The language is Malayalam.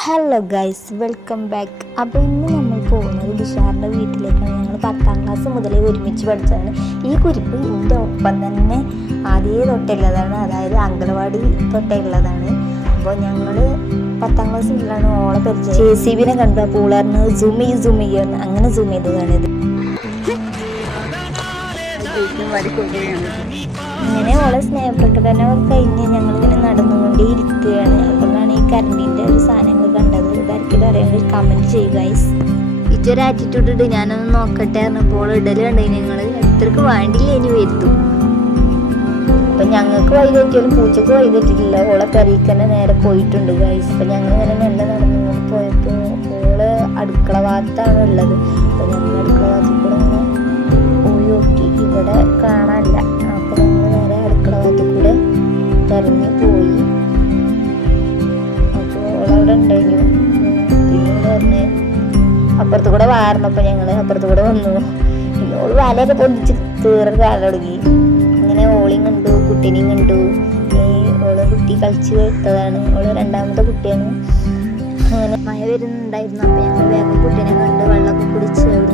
Hello guys, welcome back. അപ്പോൾ ഇന്ന് നമ്മൾ പോകുന്നത് ദിഷാറിൻ്റെ വീട്ടിലേക്കാണ്. ഞങ്ങൾ 10ാം ക്ലാസ് മുതലേ ഒരുമിച്ച് പഠിച്ചതാണ്. ഈ കുരിപ്പ് എൻ്റെ ഒപ്പം തന്നെ ആദ്യമേ തൊട്ടുള്ളതാണ്, അതായത് അംഗനവാടി തൊട്ടുള്ളതാണ്. അപ്പോൾ ഞങ്ങൾ 10ാം ക്ലാസ് മുതലാണ് ഓളെ പരിചയം. JCB കണ്ടു, അപ്പോൾ ഓളറിന് സൂം ചെയ്യുമെന്ന് അങ്ങനെ സൂം ചെയ്തതാണിത്. ഇങ്ങനെ ഓളെ സ്നേഹപ്രകടനം കഴിഞ്ഞ് ഞങ്ങളിങ്ങനെ നടന്നുകൊണ്ടേ ഇരിക്കുകയാണ്. അപ്പോഴാണ് ഈ കരണ്ടിൻ്റെ ഒരു സാധനങ്ങൾ കണ്ടത്. ഇതായിരിക്കും അറിയാമെങ്കിൽ കമൻറ്റ് ചെയ്യുക ഗൈസ്. ഇച്ചൊരു ആറ്റിറ്റ്യൂഡ് ഇട്ട് ഞാനൊന്ന് നോക്കട്ടെ പറഞ്ഞപ്പോൾ ഇടൽ കണ്ടു. ഞങ്ങൾ എത്രക്ക് വേണ്ടില്ല ഇനി വരുത്തും. അപ്പം ഞങ്ങൾക്ക് വഴി തെറ്റിയാലും പൂച്ചക്ക് വഴി തെറ്റിയിട്ടില്ല. ഓളെ പെരയ്ക്ക് തന്നെ നേരെ പോയിട്ടുണ്ട് ഗൈസ്. അപ്പം ഞങ്ങൾ ഇങ്ങനെ മെല്ലെ നടന്നുകൊണ്ട് പോയപ്പോൾ ഓള് അടുക്കള ഭാഗത്താണ് ഉള്ളത്. അപ്പം ഞങ്ങൾ അടുക്കള ഭാഗത്തിൽ കൂടെ ഇങ്ങനെ പോയി നോക്കി, ഇവിടെ കാണാനില്ല. അപ്പോൾ ഞങ്ങൾ നേരെ അടുക്കള ഭാഗത്തിൽ കൂടെ ഇറങ്ങി പോയി. അപ്പോൾ ഓളവിടെ ഉണ്ടായിരുന്നു. പിന്നെ പറഞ്ഞ് അപ്പുറത്ത് കൂടെ വാറണപ്പോൾ ഞങ്ങൾ അപ്പുറത്ത് കൂടെ വന്നു. പിന്നെ ഓള് വലയൊക്കെ പൊന്തിച്ച് കയറി കാണാൻ തുടങ്ങി. ഇങ്ങനെ ഓളിയും കണ്ടു, കുട്ടീനെയും കണ്ടു. ഓള് കുട്ടി കളിച്ച് എടുത്തതാണ്. ഓള് രണ്ടാമത്തെ കുട്ടിയാണ്. അങ്ങനെ മഴ വരുന്നുണ്ടായിരുന്നു. അപ്പോൾ ഞങ്ങൾ വേഗം കുട്ടീനെ കണ്ട് വെള്ളമൊക്കെ കുടിച്ച് അവിടെ